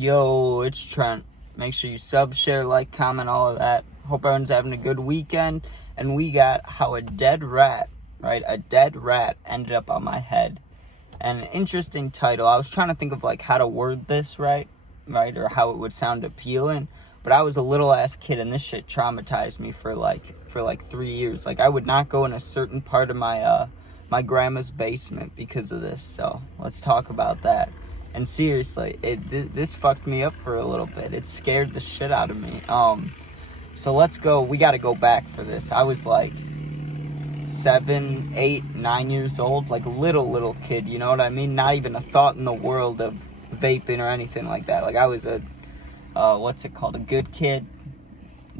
Yo, it's Trent. Make sure you sub, share, like, comment, all of that. Hope everyone's having a good weekend. And we got how a dead rat, right? A dead rat ended up on my head. And an interesting title. I was trying to think of like how to word this right, or how it would sound appealing. But I was a little ass kid, and this shit traumatized me for like 3 years. Like I would not go in a certain part of my grandma's basement because of this. So let's talk about that. And seriously, this fucked me up for a little bit. It scared the shit out of me. So let's go. We got to go back for this. I was like 7, 8, 9 years old, like a little kid. You know what I mean? Not even a thought in the world of vaping or anything like that. Like I was a a good kid.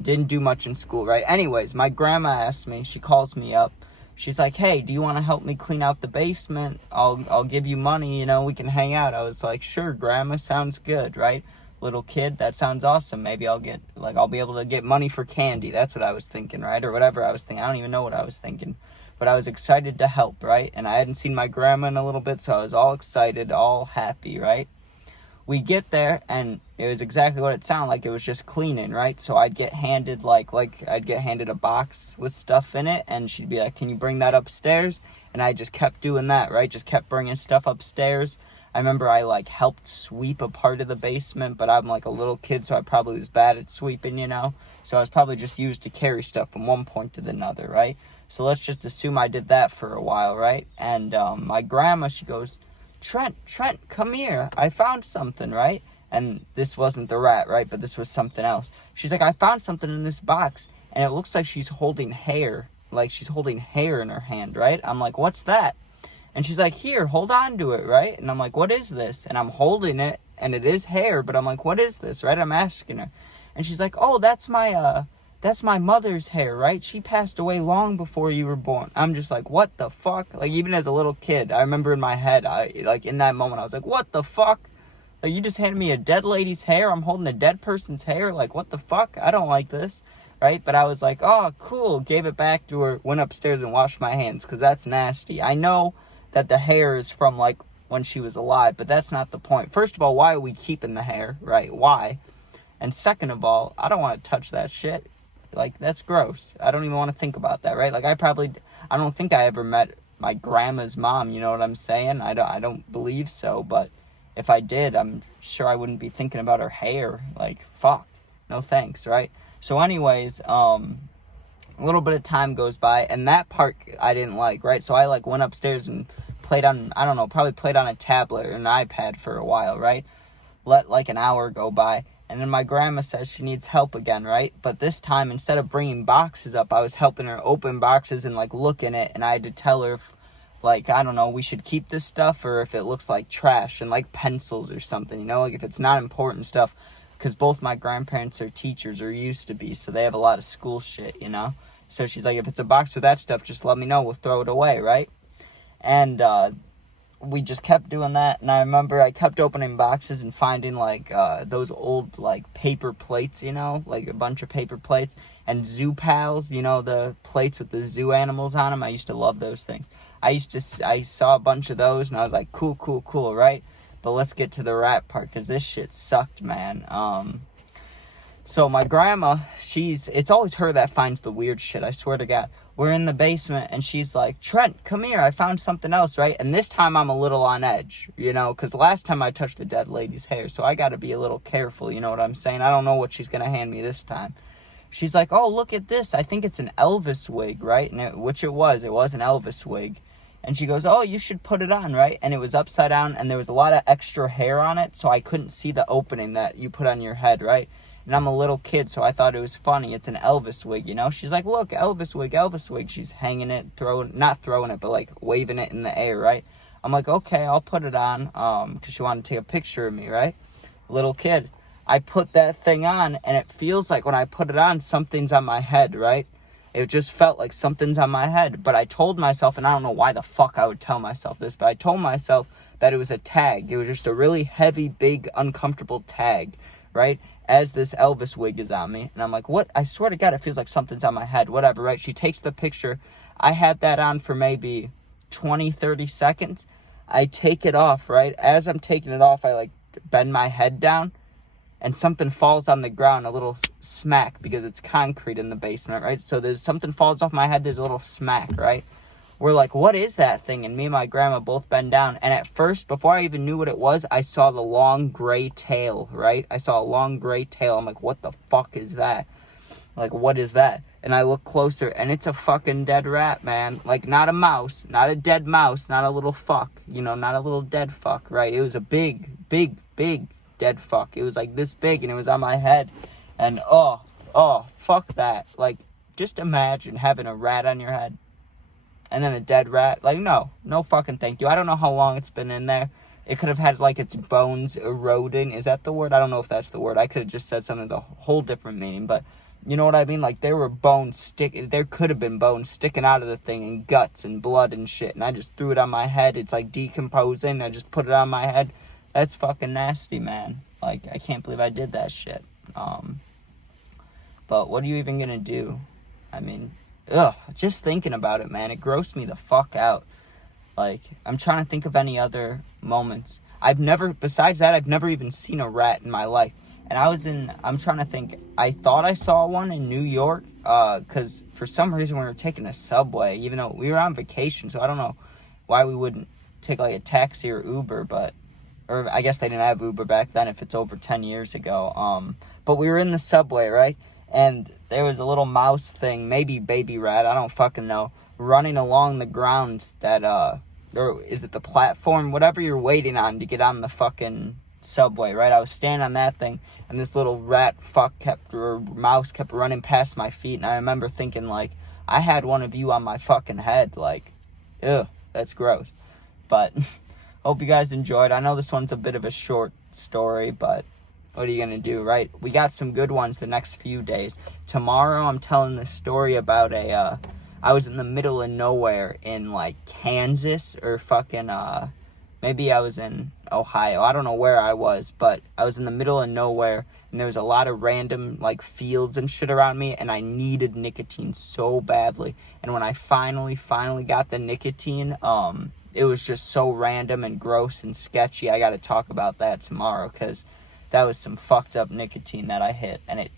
Didn't do much in school, right? Anyways, my grandma asked me. She calls me up. She's like, hey, do you want to help me clean out the basement? I'll give you money, we can hang out. I was like, sure, grandma, sounds good, right? Little kid, that sounds awesome. Maybe I'll be able to get money for candy. That's what I was thinking, right? Or whatever I was thinking. I don't even know what I was thinking. But I was excited to help, right? And I hadn't seen my grandma in a little bit, so I was all excited, all happy, right? We get there, and it was exactly what it sounded like. It was just cleaning, right? So I'd get handed I'd get handed a box with stuff in it, and she'd be like, can you bring that upstairs? And I just kept doing that, right? Just kept bringing stuff upstairs. I remember I helped sweep a part of the basement, but I'm like a little kid, so I probably was bad at sweeping, So I was probably just used to carry stuff from one point to another, right? So let's just assume I did that for a while, right? And my grandma, she goes, Trent, come here. I found something, right? And this wasn't the rat, right? But this was something else. She's like, I found something in this box, and it looks like she's holding hair. Like she's holding hair in her hand, right? I'm like, what's that? And she's like, here, hold on to it, right? And I'm like, what is this? And I'm holding it, and it is hair, but I'm like, what is this, right? I'm asking her. And she's like, oh, that's my mother's hair, right? She passed away long before you were born. I'm just like, what the fuck? Like, even as a little kid, I remember in my head, in that moment, I was like, what the fuck? Like, you just handed me a dead lady's hair? I'm holding a dead person's hair? Like, what the fuck? I don't like this, right? But I was like, oh, cool. Gave it back to her, went upstairs and washed my hands, because that's nasty. I know that the hair is from, when she was alive, but that's not the point. First of all, why are we keeping the hair, right? Why? And second of all, I don't want to touch that shit. That's gross. I don't even want to think about that, right? I don't think I ever met my grandma's mom, you know what I'm saying? I don't believe so, but if I did, I'm sure I wouldn't be thinking about her hair. Fuck. No thanks, right? So anyways, a little bit of time goes by, and that part I didn't like, right? So I, went upstairs and played on, probably played on a tablet or an iPad for a while, right? Let, an hour go by. And then my grandma says she needs help again, right? But this time, instead of bringing boxes up, I was helping her open boxes and, look in it. And I had to tell her if, we should keep this stuff or if it looks like trash and, pencils or something, if it's not important stuff. Because both my grandparents are teachers or used to be, so they have a lot of school shit, So she's like, if it's a box with that stuff, just let me know. We'll throw it away, right? And, we just kept doing that, and I remember I kept opening boxes and finding those old paper plates, a bunch of paper plates, and zoo pals, the plates with the zoo animals on them. I used to love those things. I saw a bunch of those, and I was like, cool, right? But let's get to the rat part, because this shit sucked, man. So my grandma, it's always her that finds the weird shit, I swear to God. We're in the basement, and she's like, Trent, come here, I found something else, right? And this time I'm a little on edge, because last time I touched a dead lady's hair, so I gotta be a little careful, you know what I'm saying? I don't know what she's gonna hand me this time. She's like, oh, look at this, I think it's an Elvis wig, right? Which it was an Elvis wig. And she goes, oh, you should put it on, right? And it was upside down, and there was a lot of extra hair on it, so I couldn't see the opening that you put on your head, right? And I'm a little kid, so I thought it was funny. It's an Elvis wig, She's like, look, Elvis wig. She's hanging it, not throwing it, but waving it in the air, right? I'm like, okay, I'll put it on, because she wanted to take a picture of me, right? Little kid. I put that thing on, and it feels like when I put it on, something's on my head, right? It just felt like something's on my head. But I told myself, and I don't know why the fuck I would tell myself this, but I told myself that it was a tag. It was just a really heavy, big, uncomfortable tag, right? As this Elvis wig is on me. And I'm like, what? I swear to God, it feels like something's on my head. Whatever, right? She takes the picture. I had that on for maybe 20, 30 seconds. I take it off, right? As I'm taking it off, I bend my head down. and something falls on the ground, a little smack, because it's concrete in the basement, right? So there's something falls off my head, there's a little smack, right? We're like, what is that thing? And me and my grandma both bend down. And at first, before I even knew what it was, I saw the long gray tail, right? I saw a long gray tail. I'm like, what the fuck is that? Like, what is that? And I look closer, and it's a fucking dead rat, man. Like, not a mouse, not a dead mouse, not a little fuck, you know, not a little dead fuck, right? It was a big dead fuck. It was like this big, and it was on my head. And oh, fuck that. Like, just imagine having a rat on your head. And then a dead rat. Like, no fucking thank you. I don't know how long it's been in there. It could have had, like, its bones eroding. Is that the word? I don't know if that's the word. I could have just said something with a whole different meaning. But you know what I mean? Like, there could have been bones sticking out of the thing, and guts and blood and shit. And I just threw it on my head. It's, like, decomposing. I just put it on my head. That's fucking nasty, man. Like, I can't believe I did that shit. But what are you even gonna do? I mean, just thinking about it, man, it grossed me the fuck out. Like, I'm trying to think of any other moments. Besides that, I've never even seen a rat in my life. And I'm trying to think, I thought I saw one in New York, because for some reason we were taking a subway, even though we were on vacation, so I don't know why we wouldn't take, like, a taxi or Uber, or I guess they didn't have Uber back then if it's over 10 years ago. But we were in the subway, right? And there was a little mouse thing, maybe baby rat, I don't fucking know, running along the ground that, or is it the platform? Whatever you're waiting on to get on the fucking subway, right? I was standing on that thing, and this little mouse kept running past my feet, and I remember thinking, like, I had one of you on my fucking head, like, that's gross. But hope you guys enjoyed. I know this one's a bit of a short story, but what are you gonna do, right? We got some good ones the next few days. Tomorrow I'm telling this story about I was in the middle of nowhere in, like, Kansas or fucking, maybe I was in Ohio. I don't know where I was, but I was in the middle of nowhere, and there was a lot of random, like, fields and shit around me, and I needed nicotine so badly. And when I finally got the nicotine, it was just so random and gross and sketchy. I gotta talk about that tomorrow, because that was some fucked up nicotine that I hit, and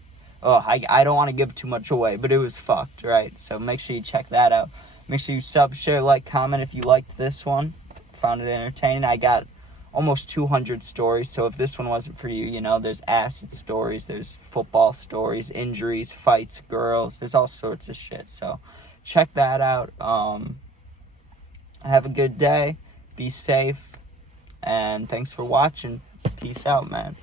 I don't want to give too much away, but it was fucked, right? So make sure you check that out. Make sure you sub, share, like, comment if you liked this one. Found it entertaining. I got almost 200 stories, so if this one wasn't for you, you know, there's acid stories, there's football stories, injuries, fights, girls, there's all sorts of shit, so check that out. Have a good day, be safe, and thanks for watching. Peace out, man.